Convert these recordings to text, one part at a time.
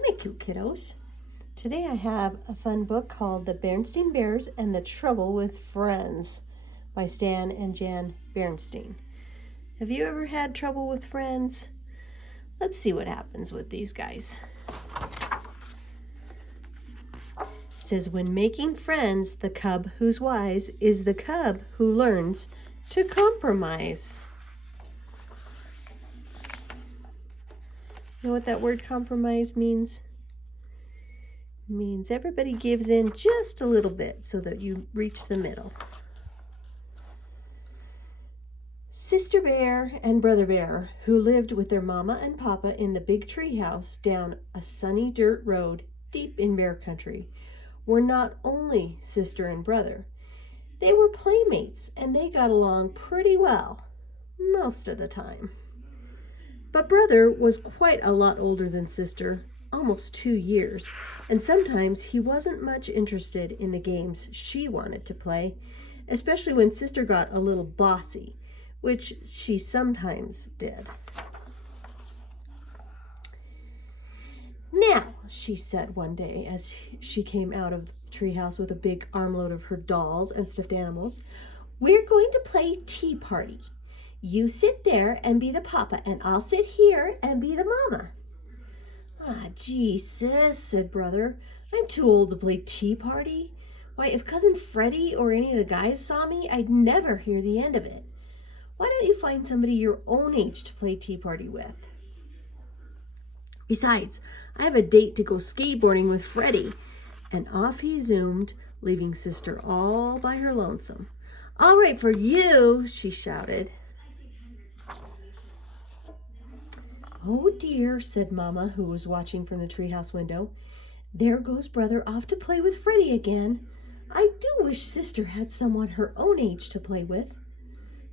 my cute kiddos. Today I have a fun book called The Berenstain Bears and the Trouble with Friends by Stan and Jan Berenstain. Have you ever had trouble with friends? Let's see what happens with these guys. It says, when making friends, the cub who's wise is the cub who learns to compromise. You know what that word compromise means? It means everybody gives in just a little bit so that you reach the middle. Sister Bear and Brother Bear, who lived with their mama and papa in the big tree house down a sunny dirt road deep in bear country, were not only sister and brother. They were playmates and they got along pretty well most of the time. But Brother was quite a lot older than Sister, almost 2 years, and sometimes he wasn't much interested in the games she wanted to play, especially when Sister got a little bossy, which she sometimes did. Now, she said one day as she came out of the treehouse with a big armload of her dolls and stuffed animals, we're going to play tea party. You sit there and be the papa, and I'll sit here and be the mama. Ah, gee, sis, said Brother. I'm too old to play tea party. Why, if Cousin Freddie or any of the guys saw me, I'd never hear the end of it. Why don't you find somebody your own age to play tea party with? Besides, I have a date to go skateboarding with Freddie. And off he zoomed, leaving Sister all by her lonesome. All right for you, she shouted. Oh dear, said Mama, who was watching from the treehouse window. There goes Brother off to play with Freddie again. I do wish Sister had someone her own age to play with.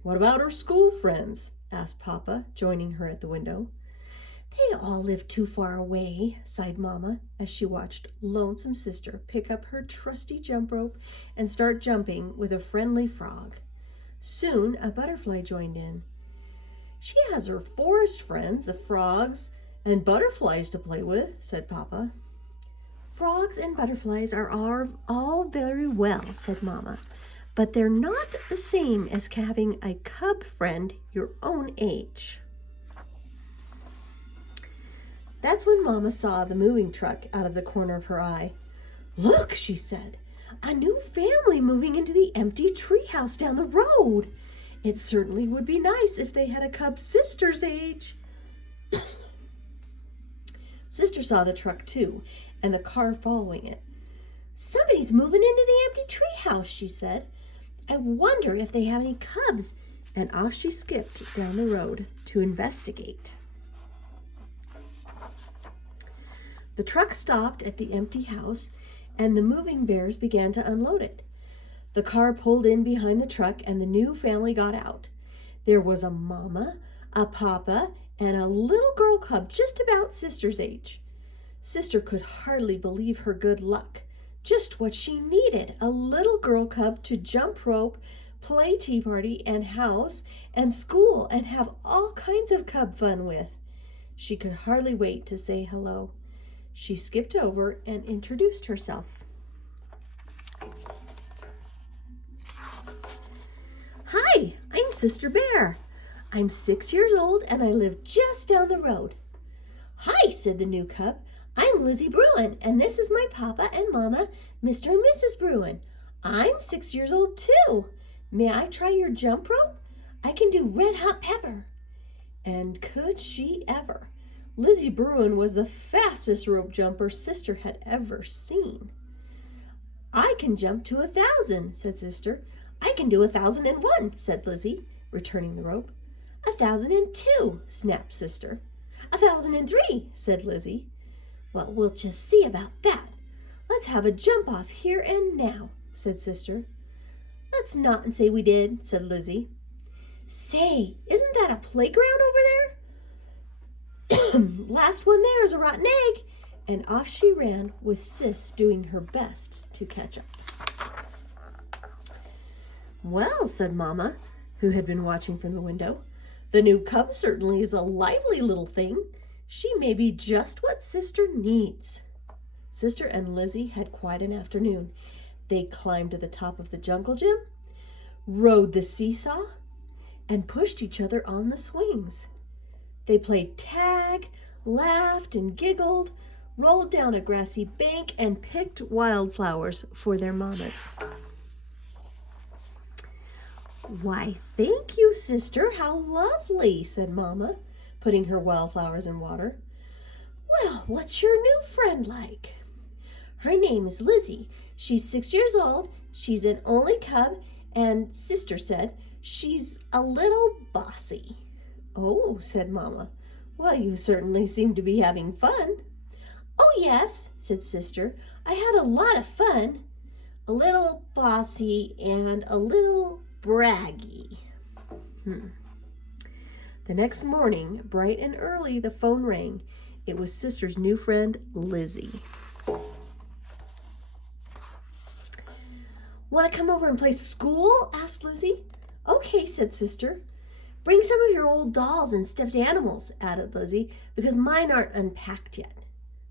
What about her school friends? Asked Papa, joining her at the window. They all live too far away, sighed Mama, as she watched lonesome Sister pick up her trusty jump rope and start jumping with a friendly frog. Soon a butterfly joined in. She has her forest friends, the frogs and butterflies to play with, said Papa. Frogs and butterflies are all very well, said Mama, but they're not the same as having a cub friend your own age. That's when Mama saw the moving truck out of the corner of her eye. Look, she said, a new family moving into the empty treehouse down the road. It certainly would be nice if they had a cub Sister's age. Sister saw the truck too, and the car following it. Somebody's moving into the empty treehouse, she said. I wonder if they have any cubs. And off she skipped down the road to investigate. The truck stopped at the empty house, and the moving bears began to unload it. The car pulled in behind the truck, and the new family got out. There was a mama, a papa, and a little girl cub just about Sister's age. Sister could hardly believe her good luck. Just what she needed, a little girl cub to jump rope, play tea party and house and school, and have all kinds of cub fun with. She could hardly wait to say hello. She skipped over and introduced herself. Hi, I'm Sister Bear. I'm 6 years old and I live just down the road. Hi, said the new cub. I'm Lizzie Bruin and this is my papa and mama, Mr. and Mrs. Bruin. I'm 6 years old too. May I try your jump rope? I can do red hot pepper. And could she ever? Lizzie Bruin was the fastest rope jumper Sister had ever seen. I can jump to 1,000, said Sister. I can do 1,001, said Lizzie, returning the rope. 1,002, snapped Sister. 1,003, said Lizzie. Well, we'll just see about that. Let's have a jump off here and now, said Sister. Let's not and say we did, said Lizzie. Say, isn't that a playground over there? Last one there is a rotten egg. And off she ran with Sis doing her best to catch up. Well, said Mama, who had been watching from the window, the new cub certainly is a lively little thing. She may be just what Sister needs. Sister and Lizzie had quite an afternoon. They climbed to the top of the jungle gym, rode the seesaw, and pushed each other on the swings. They played tag, laughed and giggled, rolled down a grassy bank, and picked wildflowers for their mamas. "Why, thank you, sister. How lovely," said Mama, putting her wildflowers in water. "Well, what's your new friend like?" "Her name is Lizzie. She's 6 years old. She's an only cub, and Sister said she's a little bossy." "Oh," said Mama. "Well, you certainly seem to be having fun." "Oh, yes," said Sister. "I had a lot of fun. A little bossy and a little braggy." The next morning, bright and early, the phone rang. It was Sister's new friend, Lizzie. "Want to come over and play school?" asked Lizzie. "Okay," said Sister. "Bring some of your old dolls and stuffed animals," added Lizzie, "because mine aren't unpacked yet."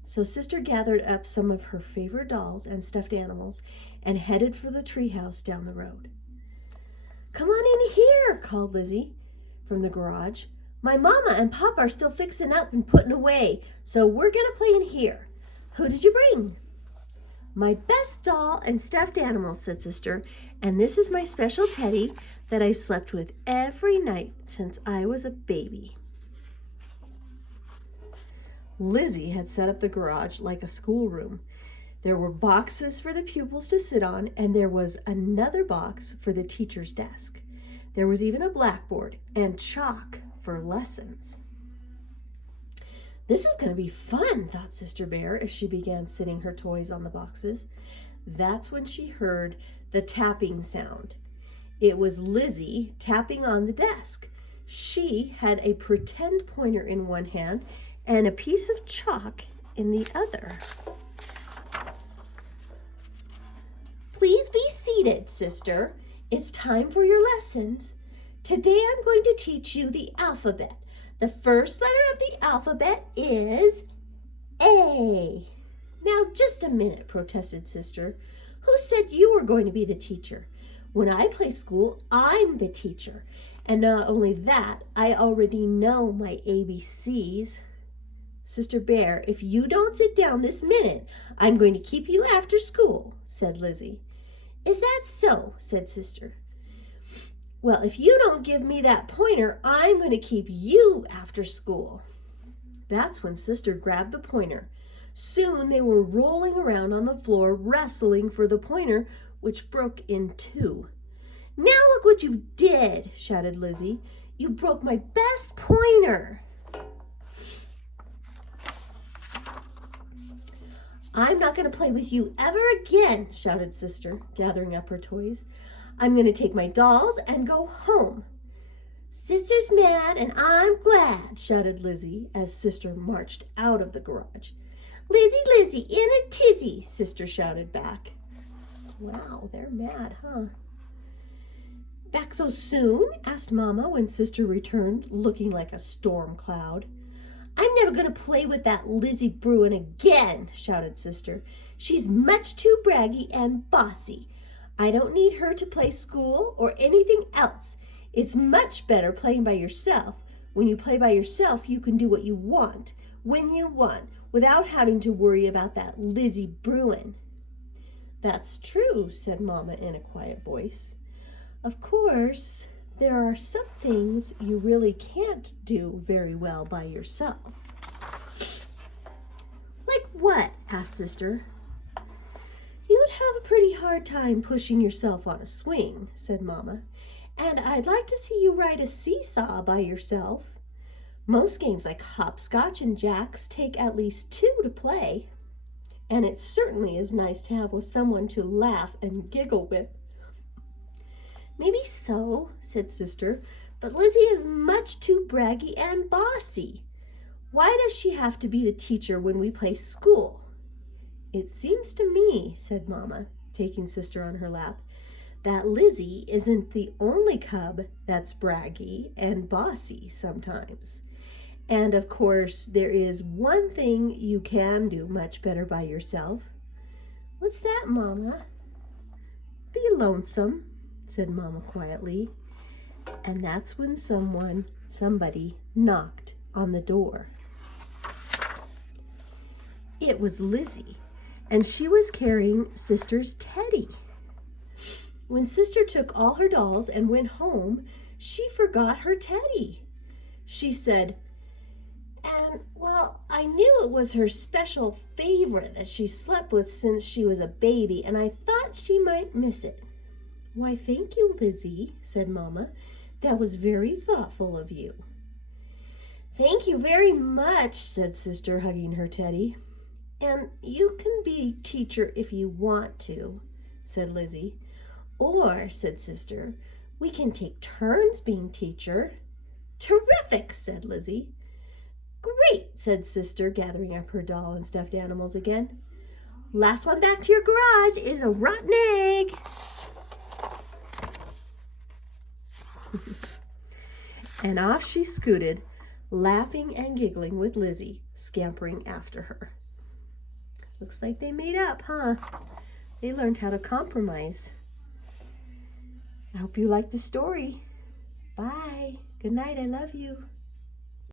So Sister gathered up some of her favorite dolls and stuffed animals and headed for the treehouse down the road. "Come on in here," called Lizzie from the garage. "My mama and papa are still fixing up and putting away, so we're going to play in here. Who did you bring?" "My best doll and stuffed animals," said Sister, "and this is my special teddy that I've slept with every night since I was a baby." Lizzie had set up the garage like a schoolroom. There were boxes for the pupils to sit on, and there was another box for the teacher's desk. There was even a blackboard and chalk for lessons. "This is going to be fun," thought Sister Bear as she began sitting her toys on the boxes. That's when she heard the tapping sound. It was Lizzie tapping on the desk. She had a pretend pointer in one hand and a piece of chalk in the other. "Please be seated, Sister. It's time for your lessons. Today I'm going to teach you the alphabet. The first letter of the alphabet is A." "Now, just a minute," protested Sister. "Who said you were going to be the teacher? When I play school, I'm the teacher. And not only that, I already know my ABCs. "Sister Bear, if you don't sit down this minute, I'm going to keep you after school," said Lizzie. "Is that so?" said Sister. "Well, if you don't give me that pointer, I'm going to keep you after school." That's when Sister grabbed the pointer. Soon they were rolling around on the floor, wrestling for the pointer, which broke in two. "Now look what you did," shouted Lizzie. "You broke my best pointer." "I'm not going to play with you ever again," shouted Sister, gathering up her toys. "I'm going to take my dolls and go home." "Sister's mad and I'm glad," shouted Lizzie as Sister marched out of the garage. "Lizzie, Lizzie, in a tizzy," Sister shouted back. Wow, they're mad, huh? "Back so soon?" asked Mama when Sister returned, looking like a storm cloud. "I'm never going to play with that Lizzie Bruin again," shouted Sister. "She's much too braggy and bossy. I don't need her to play school or anything else. It's much better playing by yourself. When you play by yourself, you can do what you want, when you want, without having to worry about that Lizzie Bruin." "That's true," said Mama in a quiet voice. "Of course, there are some things you really can't do very well by yourself." "Like what?" asked Sister. "You'd have a pretty hard time pushing yourself on a swing," said Mama. "And I'd like to see you ride a seesaw by yourself. Most games like hopscotch and jacks take at least two to play. And it certainly is nice to have with someone to laugh and giggle with." "Maybe so," said Sister, "but Lizzie is much too braggy and bossy. Why does she have to be the teacher when we play school?" "It seems to me," said Mama, taking Sister on her lap, "that Lizzie isn't the only cub that's braggy and bossy sometimes. And of course, there is one thing you can do much better by yourself. What's that, Mama? Be lonesome, said Mama quietly. And that's when somebody knocked on the door. It was Lizzie, and she was carrying Sister's teddy. When Sister took all her dolls and went home, she forgot her teddy. She said, "And, well, I knew it was her special favorite that she slept with since she was a baby, and I thought she might miss it." "Why, thank you, Lizzie," said Mama. "That was very thoughtful of you." "Thank you very much," said Sister, hugging her teddy. "And you can be teacher if you want to," said Lizzie. "Or," said Sister, "we can take turns being teacher." "Terrific," said Lizzie. "Great," said Sister, gathering up her doll and stuffed animals again. "Last one back to your garage is a rotten egg." And off she scooted, laughing and giggling with Lizzie scampering after her. Looks like they made up, huh? They learned how to compromise. I hope you liked the story. Bye. Good night. I love you.